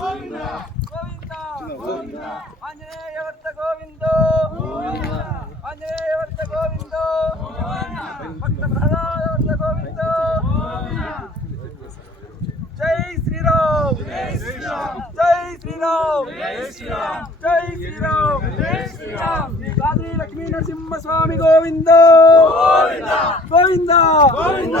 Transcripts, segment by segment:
గోవిందో ఆంజనేయవర్త గోవిందో. భక్త ప్రహ్లాదవర్త గోవిందో జై శ్రీరామ్ జై శ్రీరామ్. జై శ్రీరామ్ జై శ్రీరామ్. జై శ్రీరామ్ జై శ్రీరామ్. శ్రీ లక్ష్మీ నరసింహ స్వామి గోవిందో గోవింద. గోవింద గోవింద.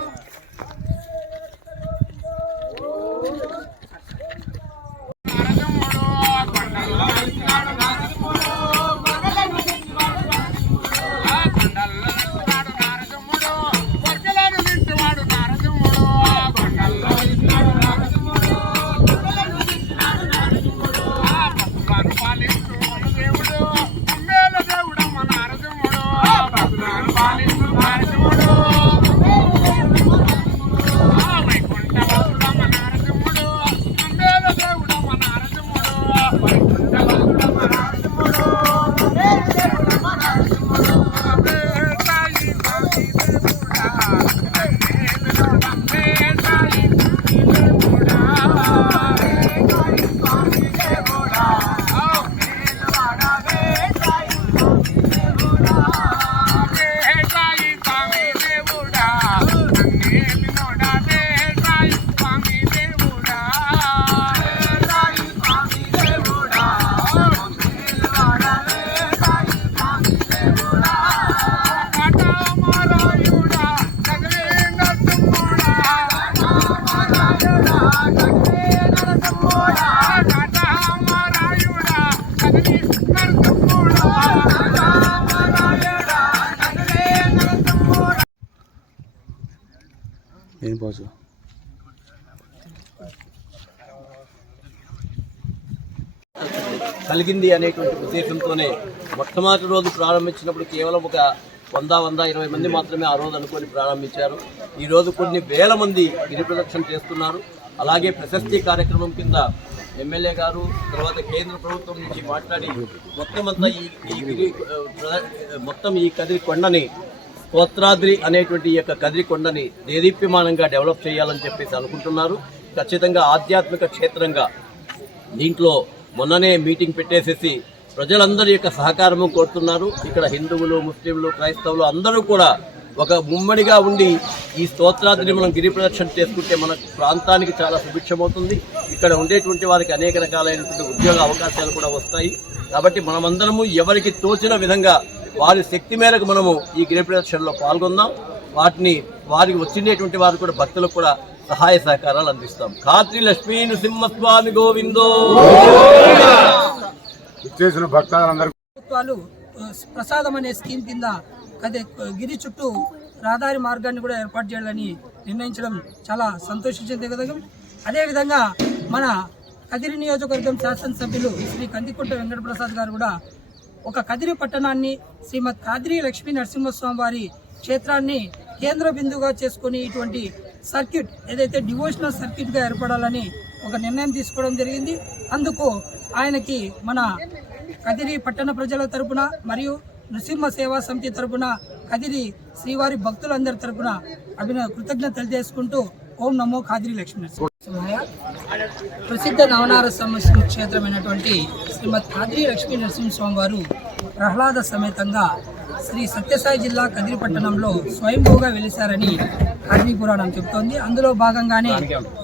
బాజు కలిగింది అనేటువంటి ఉద్దేశంతోనే మొట్టమొదటి రోజు ప్రారంభించినప్పుడు కేవలం ఒక వంద వంద ఇరవై మంది మాత్రమే ఆ రోజు అనుకొని ప్రారంభించారు. ఈరోజు కొన్ని వేల మంది గిరి చేస్తున్నారు. అలాగే ప్రశస్తి కార్యక్రమం కింద ఎమ్మెల్యే గారు తర్వాత కేంద్ర ప్రభుత్వం నుంచి మాట్లాడి మొత్తం అంతా ఈ గిరి ప్ర- మొత్తం ఈ కదిరి కొండని కోత్రాద్రి అనేటువంటి ఈ యొక్క కదిరి కొండని దేదీప్యమానంగా డెవలప్ చేయాలని చెప్పేసి అనుకుంటున్నారు. ఖచ్చితంగా ఆధ్యాత్మిక క్షేత్రంగా దీంట్లో మొన్ననే మీటింగ్ పెట్టేసేసి ప్రజలందరి యొక్క సహకారము కోరుతున్నారు. ఇక్కడ హిందువులు ముస్లింలు క్రైస్తవులు అందరూ కూడా ఒక ముమ్మడిగా ఉండి ఈ స్తోత్రాదిని మనం గిరి ప్రదక్షిణ చేసుకుంటే మన ప్రాంతానికి చాలా సుభిక్షమవుతుంది. ఇక్కడ ఉండేటువంటి వారికి అనేక రకాలైనటువంటి ఉద్యోగ అవకాశాలు కూడా వస్తాయి. కాబట్టి మనమందరము ఎవరికి తోచిన విధంగా వారి శక్తి మేరకు మనము ఈ గిరి ప్రదక్షిణలో పాల్గొందాం. వాటిని వారికి వచ్చినటువంటి వారు కూడా భక్తులకు కూడా సహాయ సహకారాలు అందిస్తాం. ఖాత్రి లక్ష్మీ నృసింహస్వామి గోవిందో. చేసిన భక్తాలందరూ ప్రభుత్వాలు ప్రసాదం అనే స్కీమ్ కింద అదే గిరి చుట్టూ రహదారి మార్గాన్ని కూడా ఏర్పాటు చేయాలని నిర్ణయించడం చాలా సంతోషించదగ్గ అదేవిధంగా మన కదిరి నియోజకవర్గం శాసనసభ్యులు శ్రీ కందికుంట వెంకటప్రసాద్ గారు కూడా ఒక కదిరి పట్టణాన్ని శ్రీమద్ కాదిరి లక్ష్మీ నరసింహస్వామి వారి క్షేత్రాన్ని కేంద్ర బిందుగా చేసుకుని ఇటువంటి సర్క్యూట్ ఏదైతే డివోషనల్ సర్క్యూట్గా ఏర్పడాలని ఒక నిర్ణయం తీసుకోవడం జరిగింది. అందుకు ఆయనకి మన కదిరి పట్టణ ప్రజల తరపున మరియు నృసింహ సేవా సమితి తరపున కదిరి శ్రీవారి భక్తులందరి తరపున అభిన కృతజ్ఞతలు చేసుకుంటూ ఓం నమో ఖాదిరి లక్ష్మీ ప్రసిద్ధ నవనార సమస్య క్షేత్రమైనటువంటి శ్రీమద్ ఖాద్రి లక్ష్మీ నరసింహస్వామి వారు ప్రహ్లాద సమేతంగా శ్రీ సత్యసాయి జిల్లా కదిరి పట్టణంలో స్వయంభూగా వెలిశారని కార్మిక పురాణం చెబుతోంది అందులో భాగంగానే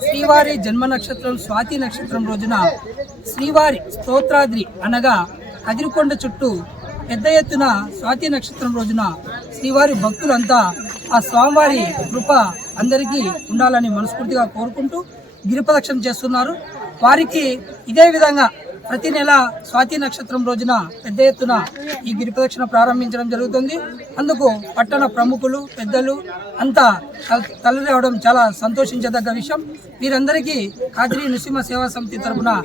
శ్రీవారి జన్మ నక్షత్రం స్వాతి నక్షత్రం రోజున శ్రీవారి స్తోత్రాద్రి అనగా కదిరికొండ చుట్టూ పెద్ద ఎత్తున స్వాతి నక్షత్రం రోజున శ్రీవారి భక్తులంతా ఆ స్వామివారి కృప అందరికీ ఉండాలని మనస్ఫూర్తిగా కోరుకుంటూ గిరిప్రదక్షిణ చేస్తున్నారు. వారికి ఇదే విధంగా ప్రతి నెల స్వాతి నక్షత్రం రోజున పెద్ద ఎత్తున ఈ గిరిప్రదక్షిణ ప్రారంభించడం జరుగుతుంది. అందుకు పట్టణ ప్రముఖులు పెద్దలు అంతా తల- తరలిరావడం చాలా సంతోషించదగ్గ విషయం. వీరందరికీ కాదిరి నృసింహ సేవా సమితి తరపున